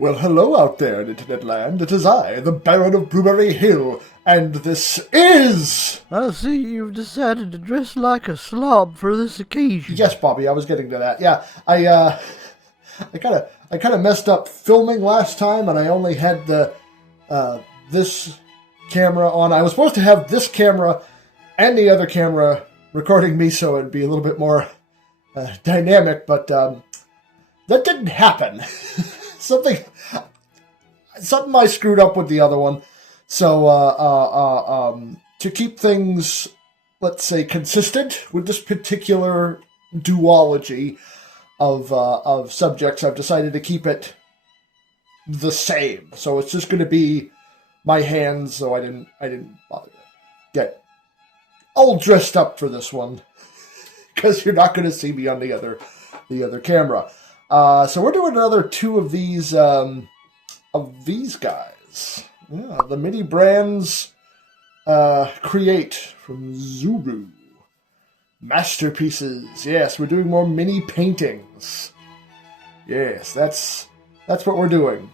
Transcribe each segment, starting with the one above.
Well, hello out there in Internet land. It is I, the Baron of Blueberry Hill, and this is... I see you've decided to dress like a slob for this occasion. Yes, Bobby, I was getting to that. Yeah, I kind of messed up filming last time, and I only had the this camera on. I was supposed to have this camera and the other camera recording me, so it'd be a little bit more dynamic, but that didn't happen. Something I screwed up with the other one. So to keep things, let's say, consistent with this particular duology of subjects, I've decided to keep it the same. So it's just going to be my hands. So I didn't bother to get all dressed up for this one because you're not going to see me on the other camera. So we're doing another two of these guys. Yeah, the Mini Brands Create from Zuru Masterpieces. Yes, we're doing more mini paintings. Yes, that's what we're doing.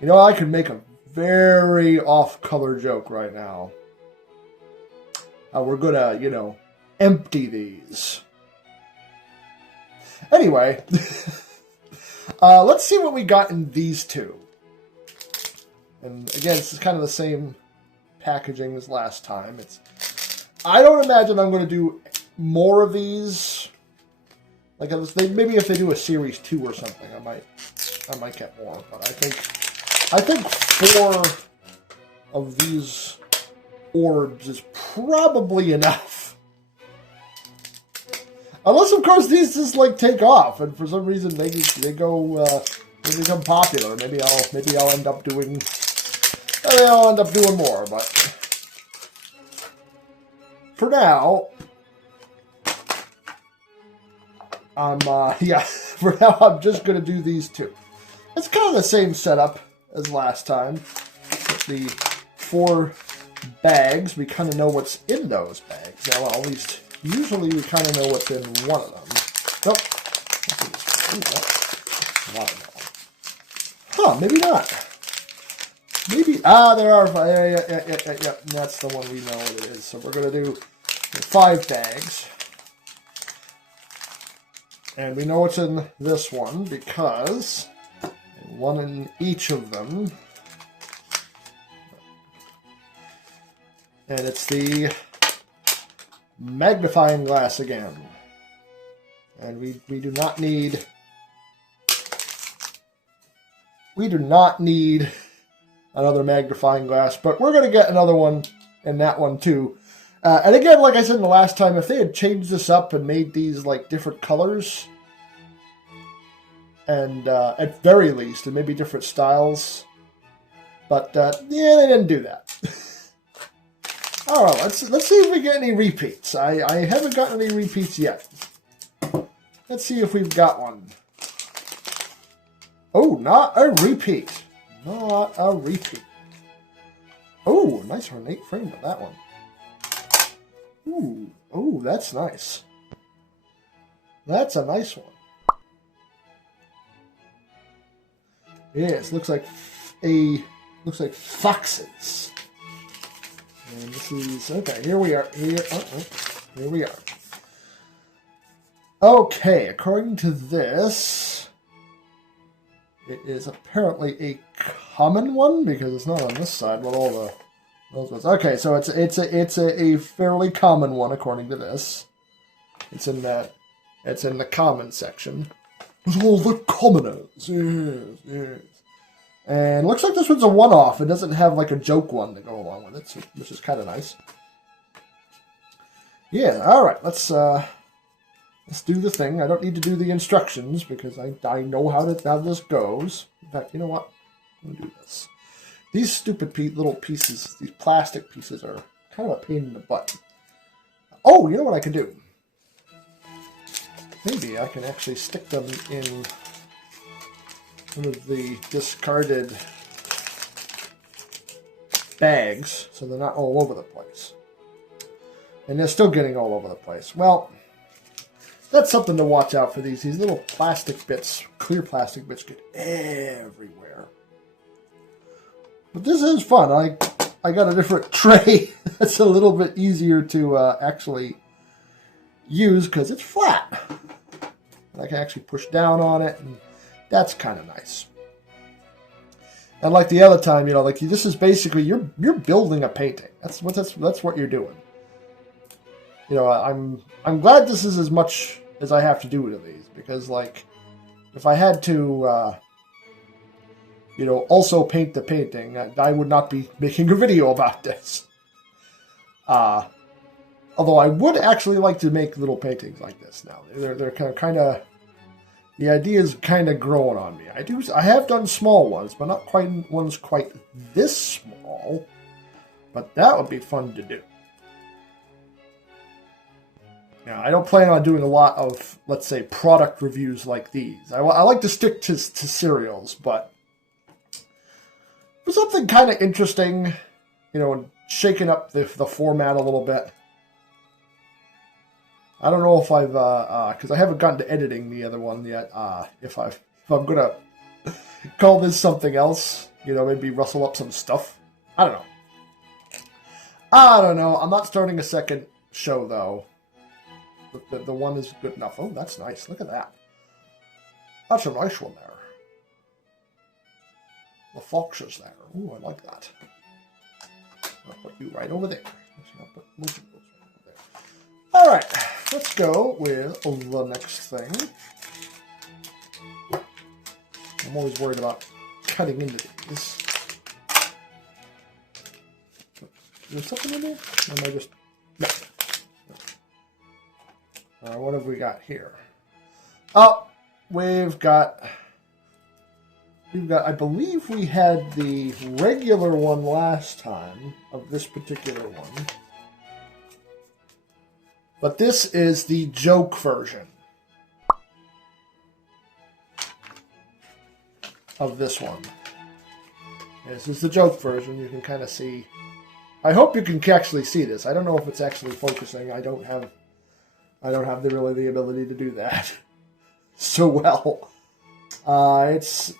You know, I could make a very off-color joke right now. We're gonna, empty these. Anyway, let's see what we got in these two. And again, this is kind of the same packaging as last time. I don't imagine I'm going to do more of these. Like maybe if they do a series 2 or something, I might get more. But I think 4 of these orbs is probably enough. Unless, of course, these just take off, and for some reason they go they become popular. Maybe I'll end up doing more. But for now, for now I'm just gonna do these two. It's kind of the same setup as last time. With the 4 bags, we kind of know what's in those bags. Now, well, at least. Usually we kind of know what's in one of them. Nope. Huh, maybe not. Maybe, there are, yeah, that's the one we know what it is. So we're going to do 5 bags. And we know what's in this one because one in each of them. And it's the magnifying glass again. And we do not need another magnifying glass, but we're going to get another one in that one too. And again, like I said in the last time, if they had changed this up and made these different colors, and at very least, and maybe different styles, but yeah, they didn't do that. All right, let's see if we get any repeats. I haven't gotten any repeats yet. Let's see if we've got one. Oh, not a repeat. Not a repeat. Oh, nice ornate frame with that one. Ooh, oh, that's nice. That's a nice one. Yes, looks like foxes. And this is, okay, here we are. Here we are. Okay, according to this, it is apparently a common one because it's not on this side with all those ones. Okay, so it's a fairly common one according to this. It's in the common section. With all the commoners. Yes. And it looks like this one's a one-off. It doesn't have a joke one to go along with it, which is kind of nice. Yeah, all right. Let's do the thing. I don't need to do the instructions because I know how this goes. In fact, you know what? I'm gonna do this. These stupid little pieces, these plastic pieces, are kind of a pain in the butt. Oh, you know what I can do? Maybe I can actually stick them in one of the discarded bags so they're not all over the place. And they're still getting all over the place. Well, that's something to watch out for these little plastic bits clear plastic bits get everywhere. But this is fun. I got a different tray that's a little bit easier to actually use because it's flat. And I can actually push down on it, and that's kind of nice. And like the other time, like this is basically you're building a painting. That's what you're doing. I'm glad this is as much as I have to do to these, because like if I had to also paint the painting, I would not be making a video about this. Although I would actually like to make little paintings like this now. They're kind of the idea is kind of growing on me. I have done small ones, but not quite ones quite this small. But that would be fun to do. Now, I don't plan on doing a lot of, let's say, product reviews like these. I like to stick to cereals, but for something kind of interesting, shaking up the format a little bit. I don't know if I've, because I haven't gotten to editing the other one yet. If I'm gonna call this something else, maybe rustle up some stuff. I don't know. I'm not starting a second show though. But the one is good enough. Oh, that's nice. Look at that. That's a nice one there. The fox is there. Ooh, I like that. I'll put you right over there. I'll put most of those right over there. All right, let's go with the next thing. I'm always worried about cutting into these. Is there something in there? Or am I just... No. What have we got here? Oh, we've got, I believe we had the regular one last time of this particular one. But this is the joke version of this one. This is the joke version. You can kind of see. I hope you can actually see this. I don't know if it's actually focusing. I don't have the ability to do that so well. It's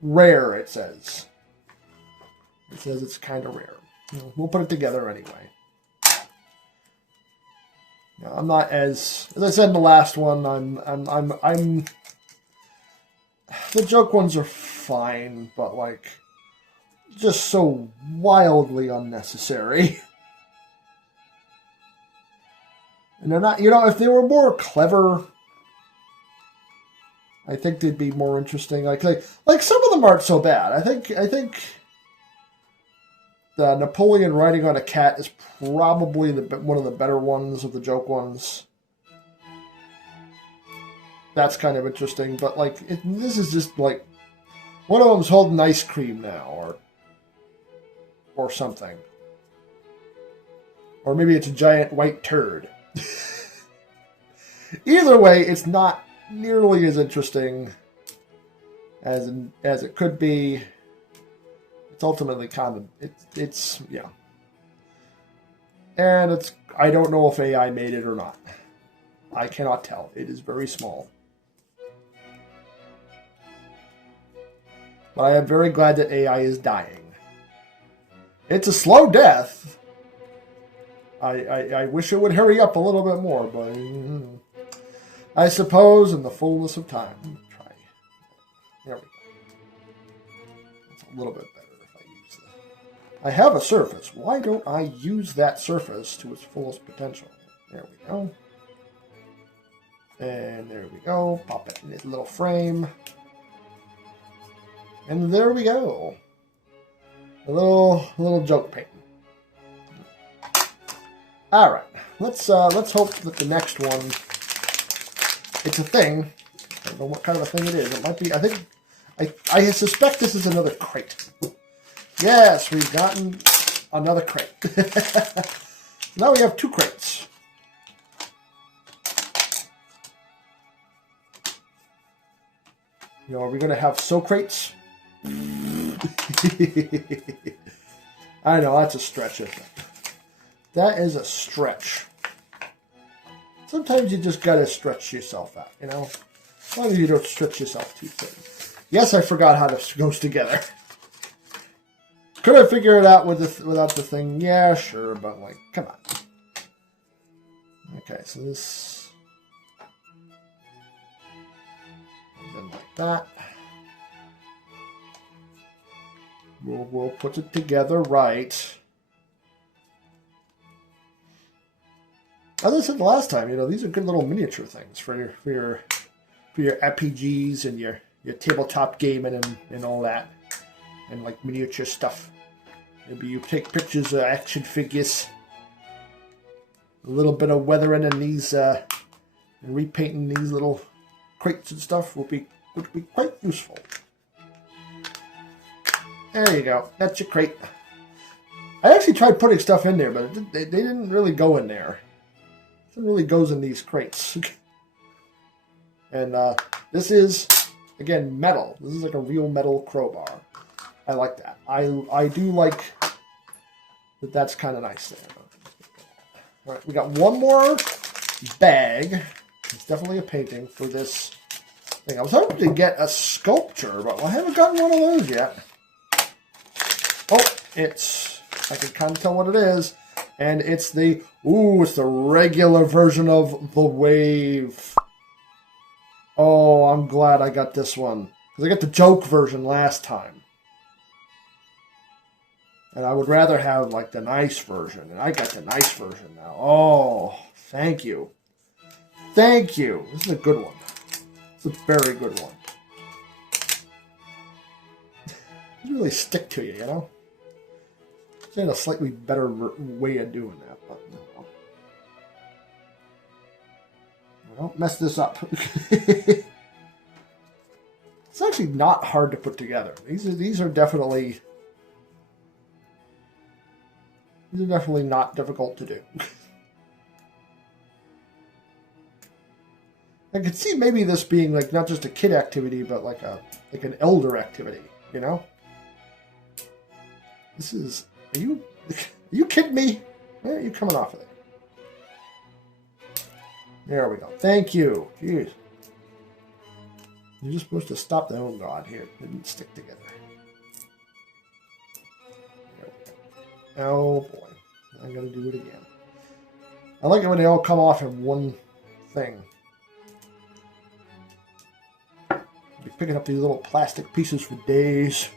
rare, it says. It says it's kind of rare. We'll put it together anyway. I'm not as I said in the last one. I'm. The joke ones are fine, but like, just so wildly unnecessary. And they're not, if they were more clever, I think they'd be more interesting. Like some of them aren't so bad. I think the Napoleon riding on a cat is probably one of the better ones of the joke ones. That's kind of interesting, but like this is just like one of them's holding ice cream now, or something, or maybe it's a giant white turd. Either way, it's not nearly as interesting as it could be. It's ultimately kind of it's yeah. And I don't know if AI made it or not. I cannot tell. It is very small. But I am very glad that AI is dying. It's a slow death. I wish it would hurry up a little bit more, but I suppose in the fullness of time. Try. There we go. That's a little bit better if I use that. I have a surface. Why don't I use that surface to its fullest potential? There we go. And there we go. Pop it in its little frame. And there we go. A little joke painting. All right, let's hope that the next one, it's a thing. I don't know what kind of a thing it is. It might be. I suspect this is another crate. Yes, we've gotten another crate. Now we have 2 crates. Are we going to have crates? I know that's a stretch, isn't it? That is a stretch. Sometimes you just gotta stretch yourself out, As long as you don't stretch yourself too thin. Yes, I forgot how this goes together. Could I figure it out without the thing? Yeah, sure, but like, come on. Okay, so this then like that. We'll put it together right. As I said the last time, you know, these are good little miniature things for your RPGs and your tabletop gaming and all that, and like miniature stuff. Maybe you take pictures of action figures. A little bit of weathering in these and repainting these little crates and stuff would be quite useful. There you go. That's your crate. I actually tried putting stuff in there, but they didn't really go in there. It really goes in these crates. And this is, again, metal. This is like a real metal crowbar. I like that. I do like that. That's kind of nice there. All right, we got one more bag. It's definitely a painting for this thing. I was hoping to get a sculpture, but I haven't gotten one of those yet. Oh, I can kind of tell what it is. And it's the regular version of the Wave. Oh, I'm glad I got this one. Because I got the joke version last time. And I would rather have, like, the nice version. And I got the nice version now. Oh, thank you. Thank you. This is a good one. It's a very good one. It really stick to you, you know? There's a slightly better way of doing that, but no. Don't mess this up. It's actually not hard to put together. These are definitely not difficult to do. I could see maybe this being like not just a kid activity, but like an elder activity. You know, this is. Are you kidding me? Where are you coming off of there? There we go. Thank you. Jeez. You're just supposed to stop the... Oh, God. Here. It didn't stick together. There we go. Oh, boy. I gotta do it again. I like it when they all come off in one thing. I'll be picking up these little plastic pieces for days.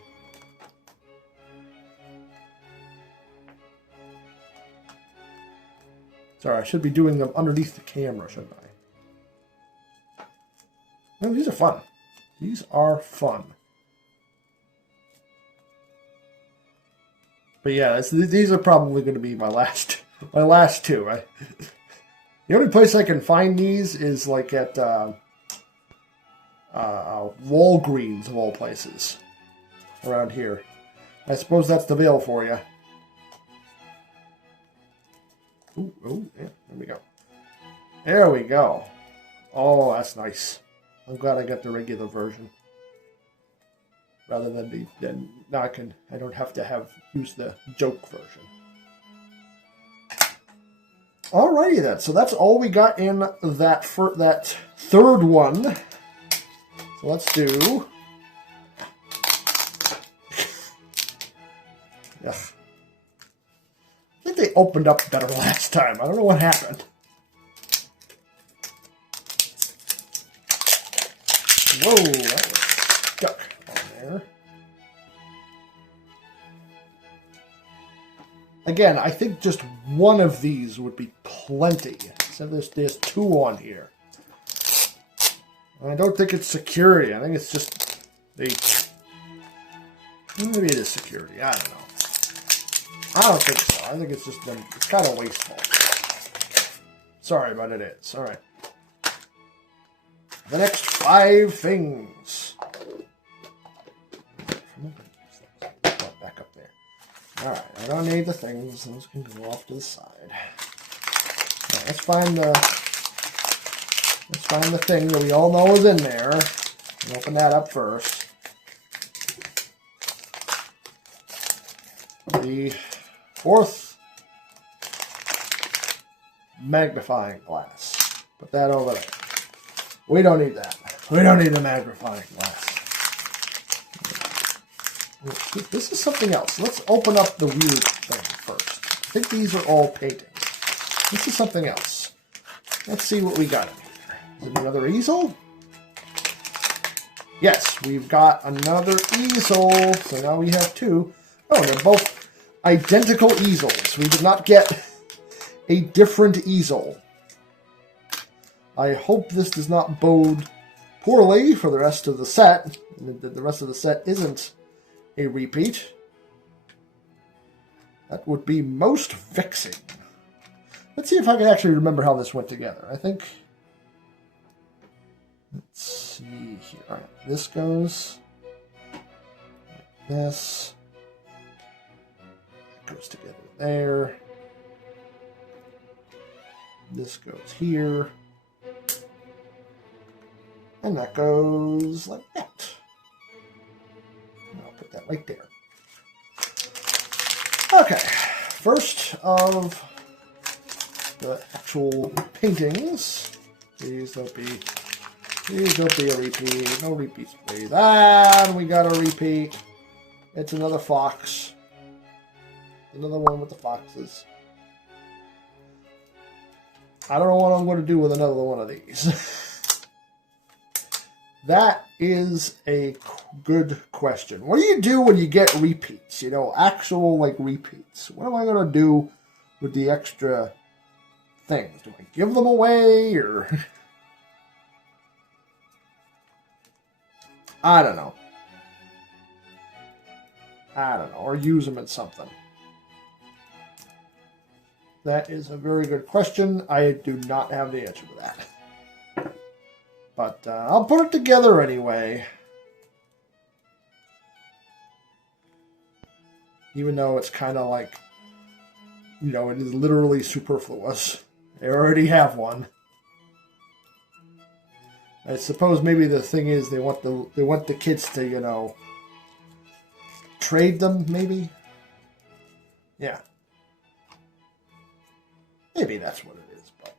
Sorry, I should be doing them underneath the camera, shouldn't I? No, these are fun. These are fun. But yeah, these are probably going to be my last two. Right? The only place I can find these is like at Walgreens of all places around here. I suppose that's the veil for you. Ooh, yeah, there we go. There we go. Oh, that's nice. I'm glad I got the regular version. Rather than now I don't have to use the joke version. Alrighty then, so that's all we got in that third one. So let's do. Yeah. I think they opened up better last time. I don't know what happened. Whoa, that was stuck on there. Again, I think just one of these would be plenty. So there's two on here. I don't think it's security. I think it's just maybe it is security. I don't know. I don't think so. I think it's just it's kind of wasteful. Sorry, but it is. All right. The next 5 things. Back up there. All right. I don't need the things. Those can go off to the side. All right, let's find the thing that we all know is in there. And open that up first. The 4th magnifying glass. Put that over there. We don't need that. We don't need a magnifying glass. This is something else. Let's open up the weird thing first. I think these are all paintings. This is something else. Let's see what we got in here. Is it another easel? Yes, we've got another easel. So now we have two. Oh, they're both identical easels. We did not get a different easel. I hope this does not bode poorly for the rest of the set. The rest of the set isn't a repeat. That would be most vexing. Let's see if I can actually remember how this went together. I think... Let's see here. All right, this goes like this. That goes together there. This goes here. And that goes like that. And I'll put that right there. Okay, first of the actual paintings. Please don't be a repeat. No repeats, please. And we got a repeat. It's another fox. Another one with the foxes. I don't know what I'm going to do with another one of these. That is a good question. What do you do when you get repeats? You know, actual, like, repeats. What am I going to do with the extra things? Do I give them away, or... I don't know. Or use them in something. That is a very good question. I do not have the answer to that. But I'll put it together anyway. Even though it's kind of like, you know, it is literally superfluous. I already have one. I suppose maybe the thing is they want the kids to, you know, trade them, maybe? Yeah. Maybe that's what it is, but...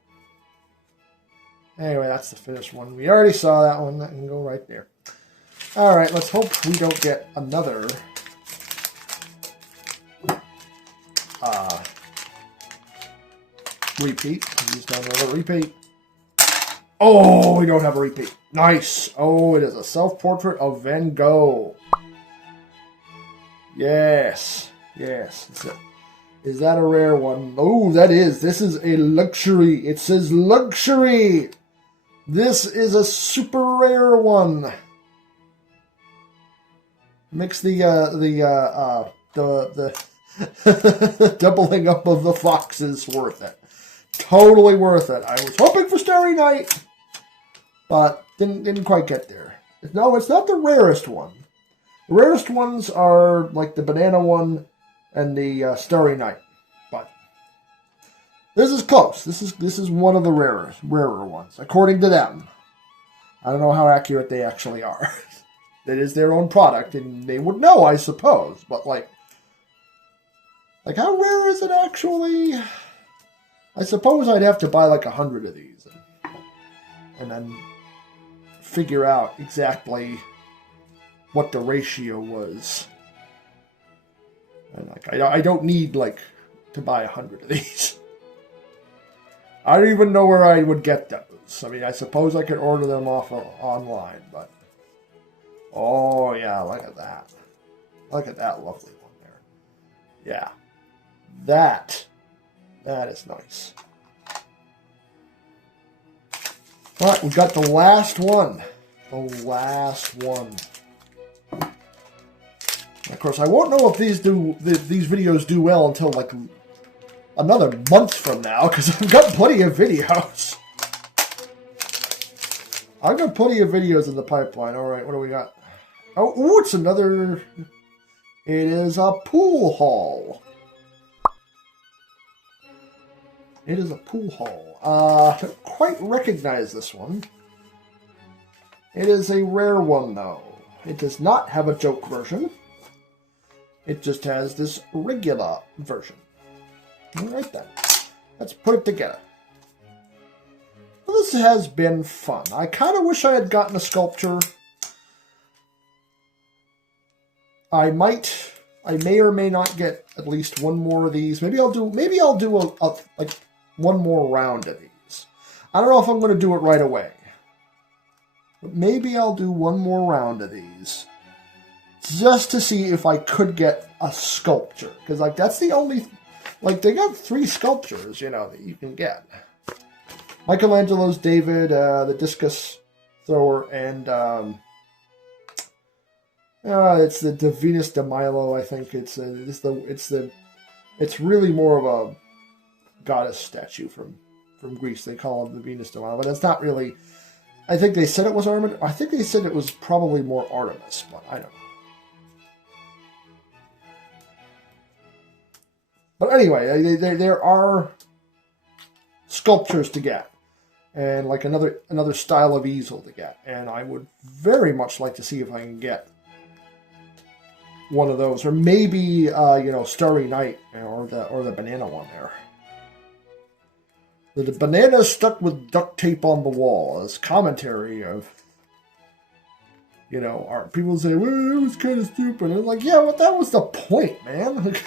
Anyway, that's the finished one. We already saw that one. That can go right there. Alright, let's hope we don't get another... repeat. Please don't have a repeat. Oh, we don't have a repeat. Nice. Oh, it is a self-portrait of Van Gogh. Yes. Yes. Is that a rare one? Oh, that is. This is a luxury. It says luxury. This is a super rare one. Makes the doubling up of the foxes worth it. Totally worth it. I was hoping for Starry Night, but didn't quite get there. No, it's not the rarest one. The rarest ones are like the banana one and the Starry Night, but this is close. This is one of the rarer ones, according to them. I don't know how accurate they actually are. It is their own product, and they would know, I suppose. But like how rare is it actually? I suppose I'd have to buy like 100 of these, and then figure out exactly what the ratio was. And like I don't need like to buy 100 of these. I don't even know where I would get those. I mean, I suppose I could order them off online, but oh yeah, look at that. Look at that lovely one there. Yeah. That is nice. Alright, we've got the last one. The last one. Of course, I won't know if these videos do well until like another month from now, because I've got plenty of videos. I've got plenty of videos in the pipeline. Alright, what do we got? Oh, ooh, it's another... It is a pool hall. It is a pool hall. I don't quite recognize this one. It is a rare one, though. It does not have a joke version. It just has this regular version. Alright then. Let's put it together. Well, this has been fun. I kind of wish I had gotten a sculpture. I may or may not get at least one more of these. Maybe I'll do like one more round of these. I don't know if I'm going to do it right away. But maybe I'll do one more round of these. Just to see if I could get a sculpture. Because, like, that's the only... Like, they got 3 sculptures, you know, that you can get. Michelangelo's David, the discus thrower, and... it's the Venus de Milo, I think. It's really more of a goddess statue from Greece. They call it the Venus de Milo, but it's not really... I think they said it was Artemis. I think they said it was probably more Artemis, but I don't know. But anyway, there are sculptures to get, and like another style of easel to get, and I would very much like to see if I can get one of those, or maybe Starry Night, or the banana one there. The banana stuck with duct tape on the wall as commentary of, art. People say, well, it was kind of stupid. And I'm like, yeah, well, that was the point, man. Wait.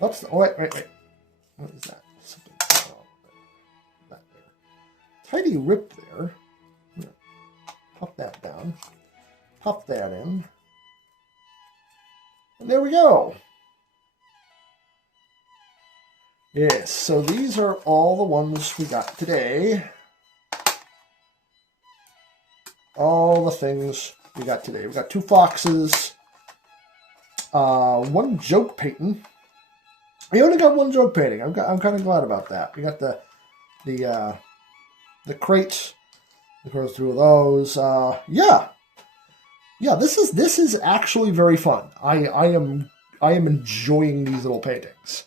What is that? Something that there. Tiny rip there. Pop that down. Pop that in. And there we go. Yes, so these are all the ones we got today. All the things we got today. We got 2 foxes. 1 joke painting. We only got 1 joke painting. I'm kind of glad about that. We got the crates. Of course, through those. Yeah. This is actually very fun. I am enjoying these little paintings.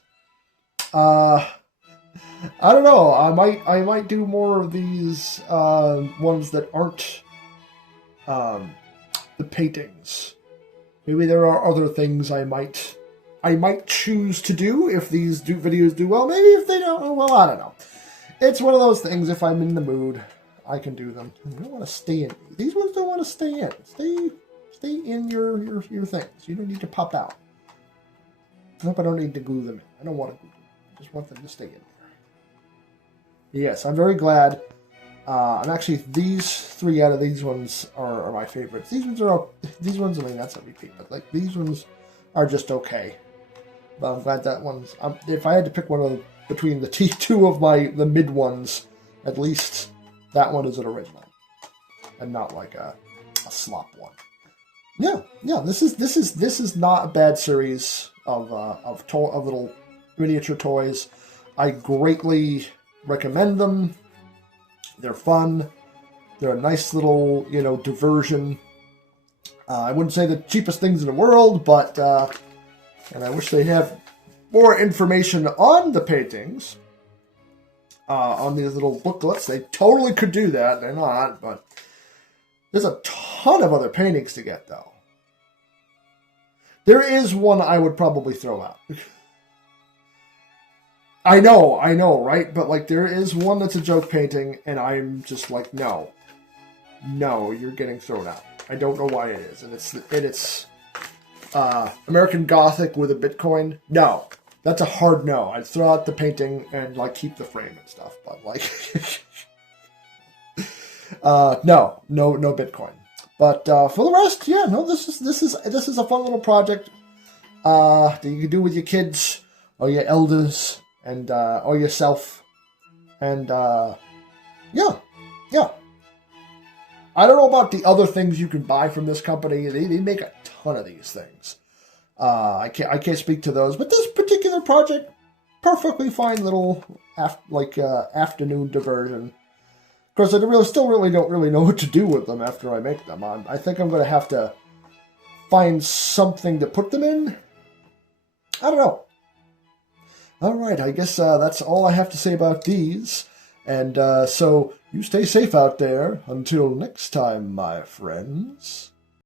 I don't know. I might do more of these ones that aren't the paintings. Maybe there are other things I might choose to do if these videos do well. Maybe if they don't, well, I don't know. It's one of those things. If I'm in the mood, I can do them. I don't want to stay in. These ones don't want to stay in. Stay in your things. You don't need to pop out. I hope I don't need to glue them in. I don't want to glue them. I just want them to stay in there. Yes, I'm very glad. And actually, these 3 out of these ones are my favorites. These ones, I mean, that's a repeat, but like these ones are just okay. But I'm glad that one's... if I had to pick one between the 2 of the mid ones, at least that one is an original, and not like a slop one. Yeah. This is not a bad series of little miniature toys. I greatly recommend them. They're fun. They're a nice little diversion. I wouldn't say the cheapest things in the world, but and I wish they'd have more information on the paintings, on these little booklets. They totally could do that. They're not, but there's a ton of other paintings to get, though. There is one I would probably throw out. I know, right? But like, there is one that's a joke painting, and I'm just like, no, you're getting thrown out. I don't know why it is, and it's American Gothic with a Bitcoin. No, that's a hard no. I'd throw out the painting and like keep the frame and stuff, but like, no Bitcoin. But for the rest, yeah, no, this is a fun little project that you can do with your kids or your elders and or yourself, and yeah. I don't know about the other things you can buy from this company. They make a ton of these things. I can't speak to those, but this particular project, perfectly fine little afternoon diversion. Of course, I don't really know what to do with them after I make them. I think I'm going to have to find something to put them in. I don't know. All right, I guess that's all I have to say about these. And so you stay safe out there. Until next time, my friends.